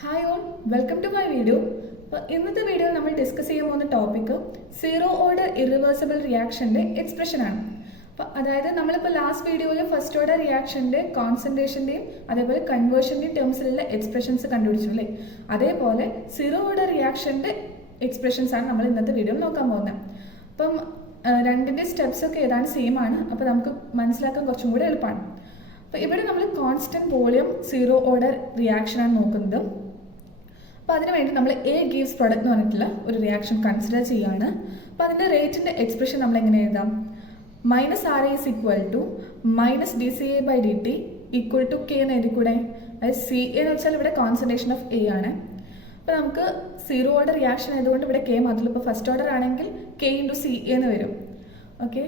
Hi all, welcome to my video. അപ്പോൾ ഇന്നത്തെ video നമ്മൾ ഡിസ്കസ് ചെയ്യാൻ പോകുന്ന ടോപ്പിക്ക് സീറോ ഓർഡർ ഇറിവേഴ്സിബിൾ റിയാക്ഷൻ്റെ എക്സ്പ്രഷനാണ്. അപ്പോൾ അതായത് നമ്മളിപ്പോൾ ലാസ്റ്റ് വീഡിയോയിൽ ഫസ്റ്റ് ഓർഡർ റിയാക്ഷൻ്റെ കോൺസെൻട്രേഷൻ്റെയും അതേപോലെ കൺവേർഷൻ്റെയും ടേംസിലുള്ള എക്സ്പ്രഷൻസ് കണ്ടുപിടിച്ചു അല്ലേ. അതേപോലെ സീറോ ഓർഡർ റിയാക്ഷൻ്റെ എക്സ്പ്രഷൻസ് ആണ് നമ്മൾ ഇന്നത്തെ വീഡിയോയിൽ നോക്കാൻ പോകുന്നത്. അപ്പം രണ്ടിൻ്റെ സ്റ്റെപ്സ് ഒക്കെ ഏതാണ്ട് സെയിം ആണ്. അപ്പോൾ നമുക്ക് മനസ്സിലാക്കാൻ കുറച്ചും കൂടി എളുപ്പമാണ്. അപ്പോൾ ഇവിടെ നമ്മൾ കോൺസ്റ്റൻറ്റ് വോളിയം സീറോ ഓർഡർ റിയാക്ഷനാണ് നോക്കുന്നത്. അപ്പോൾ അതിനുവേണ്ടി നമ്മൾ എ ഗീവ്സ് പ്രൊഡക്റ്റ് എന്ന് പറഞ്ഞിട്ടുള്ള ഒരു റിയാക്ഷൻ കൺസിഡർ ചെയ്യുകയാണ്. അപ്പോൾ അതിൻ്റെ റേറ്റിൻ്റെ എക്സ്പ്രഷൻ നമ്മൾ എങ്ങനെ എഴുതാം? Minus R A is equal to minus D C A by D T equal to K എന്ന് എഴുതിക്കൂടെ? അതായത് സി എ എന്ന് വെച്ചാൽ ഇവിടെ കോൺസെൻട്രേഷൻ ഓഫ് എ ആണ്. അപ്പോൾ നമുക്ക് സീറോ ഓർഡർ റിയാക്ഷൻ ആയതുകൊണ്ട് ഇവിടെ കെ മാത്രമല്ല. ഇപ്പോൾ ഫസ്റ്റ് ഓർഡർ ആണെങ്കിൽ കെ ഇൻറ്റു സി എ എന്ന് വരും. ഓക്കെ,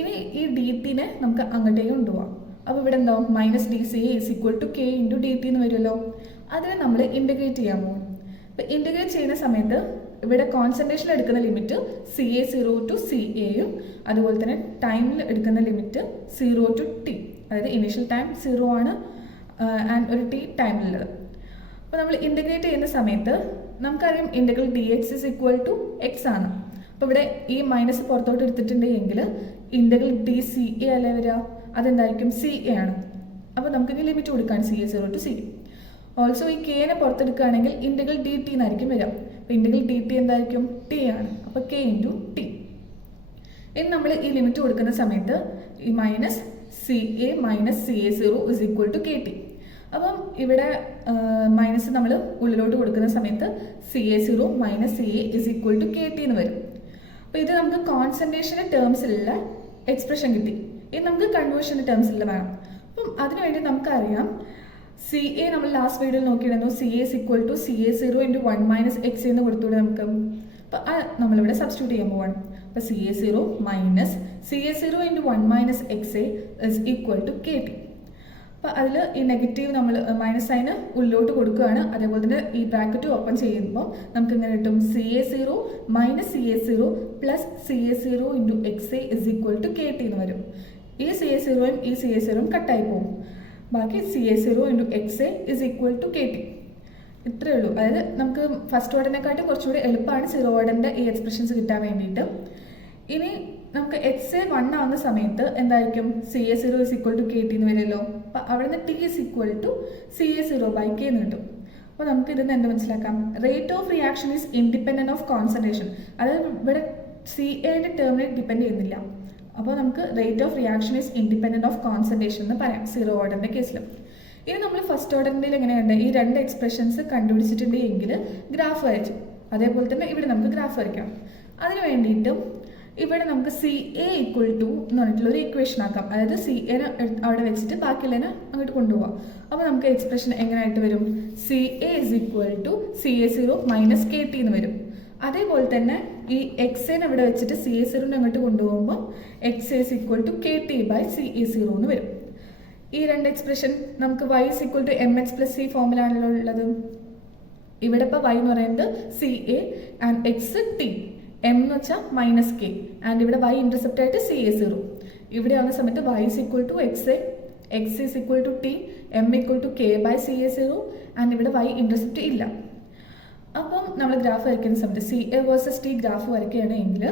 ഇനി ഈ ഡി ടിനെ നമുക്ക് അങ്ങോട്ടേക്ക് കൊണ്ടുപോകാം. അപ്പോൾ ഇവിടെ എന്താവും? Minus D C A is equal to K into D T എന്ന് വരുമല്ലോ. അതിനെ നമ്മൾ ഇൻറ്റഗ്രേറ്റ് ചെയ്യാൻ പോകും. അപ്പോൾ ഇൻറ്റഗ്രേറ്റ് ചെയ്യുന്ന സമയത്ത് ഇവിടെ കോൺസെൻട്രേഷൻ എടുക്കുന്ന limit C A zero to C എയും അതുപോലെ തന്നെ ടൈമിൽ എടുക്കുന്ന ലിമിറ്റ് സീറോ ടു ടി, അതായത് ഇനീഷ്യൽ ടൈം സീറോ ആണ് ആൻഡ് ഒരു ടി ടൈമിലുള്ളത്. അപ്പോൾ നമ്മൾ ഇൻറ്റഗ്രേറ്റ് ചെയ്യുന്ന സമയത്ത് നമുക്കറിയാം integral D X is equal to X ആണ്. അപ്പോൾ ഇവിടെ ഈ മൈനസ് പുറത്തോട്ട് എടുത്തിട്ടുണ്ടെങ്കിൽ ഇൻറ്റഗ്രൽ ഡി സി എ അല്ലേ വരിക? അതെന്തായിരിക്കും? സി എ ആണ്. അപ്പോൾ നമുക്കിനി ലിമിറ്റ് കൊടുക്കാൻ C A zero to C A. Also ഈ കെനെ പുറത്തെടുക്കുകയാണെങ്കിൽ ഇൻറ്റഗ്രൽ ഡി ടി എന്നായിരിക്കും വരിക. അപ്പോൾ ഇൻറ്റഗ്രൽ ഡി ടി എന്തായിരിക്കും? ടി ആണ്. അപ്പോൾ കെ ഇൻറ്റു ടി. ഇനി നമ്മൾ ഈ ലിമിറ്റ് കൊടുക്കുന്ന സമയത്ത് ഈ minus C A minus C A zero is equal to K T. അപ്പം ഇവിടെ മൈനസ് നമ്മൾ ഉള്ളിലോട്ട് കൊടുക്കുന്ന സമയത്ത് C A zero minus C A is equal to K T എന്ന് വരും. അപ്പോൾ ഇത് നമുക്ക് കോൺസെൻട്രേഷൻ്റെ ടേംസിലുള്ള എക്സ്പ്രഷൻ കിട്ടി. ഇനി നമുക്ക് കൺവേർഷൻ്റെ ടേംസിലുള്ള വേണം. അപ്പം അതിനുവേണ്ടി നമുക്കറിയാം സി എ നമ്മൾ ലാസ്റ്റ് വീഡിയോയിൽ നോക്കിയിരുന്നു. C A is equal to C A zero into one minus X എന്ന് കൊടുത്തുകൂടെ നമുക്ക്? അപ്പോൾ നമ്മളിവിടെ സബ്സ്റ്റിറ്റ്യൂട്ട് ചെയ്യാൻ പോവാണ്. അപ്പോൾ C A zero minus C A zero into one minus X A is equal to K T. അപ്പോൾ അതിൽ ഈ നെഗറ്റീവ് നമ്മൾ മൈനസ് സൈന് ഉള്ളിലോട്ട് കൊടുക്കുകയാണ്. അതേപോലെ തന്നെ ഈ ബ്രാക്കറ്റ് ഓപ്പൺ ചെയ്യുമ്പോൾ നമുക്ക് ഇങ്ങനെ കിട്ടും C A zero minus C A zero plus C A zero into X A is equal to K T എന്ന് വരും. ഈ സി എ സീറോയും ഈ സി എ സീറോയും കട്ടായി പോകും. ബാക്കി C A zero into X A is equal to K T. ഇത്രയേ ഉള്ളൂ. അതായത് നമുക്ക് ഫസ്റ്റ് ഓർഡറിനെക്കാട്ടും കുറച്ചുകൂടി എളുപ്പമാണ് സീറോ ഓർഡറിൻ്റെ ഈ എക്സ്പ്രഷൻസ് കിട്ടാൻ വേണ്ടിയിട്ട്. ഇനി നമുക്ക് എക്സ് എ വൺ ആവുന്ന സമയത്ത് എന്തായിരിക്കും? C A zero is equal to K T എന്ന് വരുമല്ലോ. അപ്പോൾ അവിടെ നിന്ന് T is equal to C A zero by K എന്ന് കിട്ടും. അപ്പോൾ നമുക്ക് ഇതിന് എന്ത് മനസ്സിലാക്കാം? Rate of reaction is independent of concentration. അതായത് ഇവിടെ സി എയുടെ ടേമിനെ ഡിപ്പെൻഡ് ചെയ്യുന്നില്ല. അപ്പോൾ നമുക്ക് rate of reaction is independent of concentration എന്ന് പറയാം സീറോ ഓർഡറിൻ്റെ കേസിൽ. ഇനി നമ്മൾ ഫസ്റ്റ് ഓർഡറിൻ്റെ എങ്ങനെയുണ്ട്? ഈ രണ്ട് എക്സ്പ്രഷൻസ് കണ്ടുപിടിച്ചിട്ടുണ്ടെങ്കിൽ ഗ്രാഫ് വരയ്ക്കും. അതേപോലെ തന്നെ ഇവിടെ നമുക്ക് ഗ്രാഫ് വരയ്ക്കാം. അതിന് വേണ്ടിയിട്ടും ഇവിടെ നമുക്ക് സി എ ഈക്വൽ ടു എന്ന് പറഞ്ഞിട്ടുള്ള ഒരു ഇക്വേഷൻ ആക്കാം. അതായത് സി എനെ അവിടെ വെച്ചിട്ട് ബാക്കിയുള്ളതിനെ അങ്ങോട്ട് കൊണ്ടുപോകാം. അപ്പോൾ നമുക്ക് എക്സ്പ്രഷൻ എങ്ങനെയായിട്ട് വരും? C A is equal to C A zero minus K T എന്ന് വരും. അതേപോലെ തന്നെ ഈ എക്സ് എനെ ഇവിടെ വെച്ചിട്ട് സി എ സീറോനെ അങ്ങോട്ട് കൊണ്ടുപോകുമ്പോൾ X A is equal to K T by C A zero എന്ന് വരും. ഈ രണ്ട് എക്സ്പ്രഷൻ നമുക്ക് Y is equal to M H plus C ഫോമിലാണല്ലോ ഉള്ളത്. ഇവിടെ ഇപ്പോൾ വൈ എന്ന് പറയുന്നത് C A and X T, M എന്ന് വെച്ചാൽ മൈനസ് കെ ആൻഡ് ഇവിടെ വൈ ഇൻ്റർസെപ്റ്റ് ആയിട്ട് സി എ സീറോ. ഇവിടെ ആവുന്ന സമയത്ത് Y is equal to X A, X is equal to T, M equal to K by C A zero and ഇവിടെ Y intercept ഇല്ല. അപ്പം നമ്മൾ ഗ്രാഫ് വരയ്ക്കുന്ന സമയത്ത് C A versus T graph വരയ്ക്കുകയാണെങ്കിൽ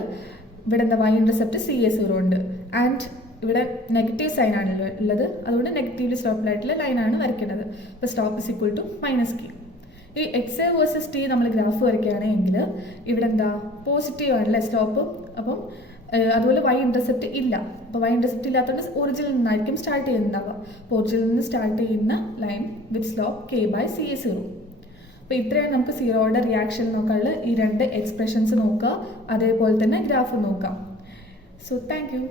ഇവിടെ എന്താ? Y intercept C A zero ഉണ്ട് ആൻഡ് ഇവിടെ നെഗറ്റീവ് സൈൻ ആണല്ലോ ഉള്ളത്. അതുകൊണ്ട് നെഗറ്റീവ്ലി സ്ലോപ്പിലായിട്ടുള്ള ലൈനാണ് വരയ്ക്കേണ്ടത്. അപ്പോൾ slope is equal to minus K. ഈ എക്സ് എ വേഴ്സസ് ടി നമ്മൾ ഗ്രാഫ് വരയ്ക്കുകയാണെങ്കിൽ ഇവിടെ എന്താ? പോസിറ്റീവ് ആണല്ലേ സ്ലോപ്പ്. അപ്പം അതുപോലെ വൈ ഇൻ്റർസെപ്റ്റ് ഇല്ല. അപ്പോൾ വൈ ഇൻ്റർസെപ്റ്റ് ഇല്ലാത്തതുകൊണ്ട് ഒറിജിനിൽ നിന്നായിരിക്കും സ്റ്റാർട്ട് ചെയ്യുന്നുണ്ടാവുക. അപ്പോൾ ഒറിജിനിൽ നിന്ന് സ്റ്റാർട്ട് ചെയ്യുന്ന line with slope K by C A zero. അപ്പോൾ ഇത്രയാണ് നമുക്ക് സീറോ ഓർഡർ റിയാക്ഷൻ നോക്കാനുള്ള ഈ രണ്ട് എക്സ്പ്രഷൻസ് നോക്കുക. അതേപോലെ തന്നെ ഗ്രാഫ് നോക്കാം. So thank you.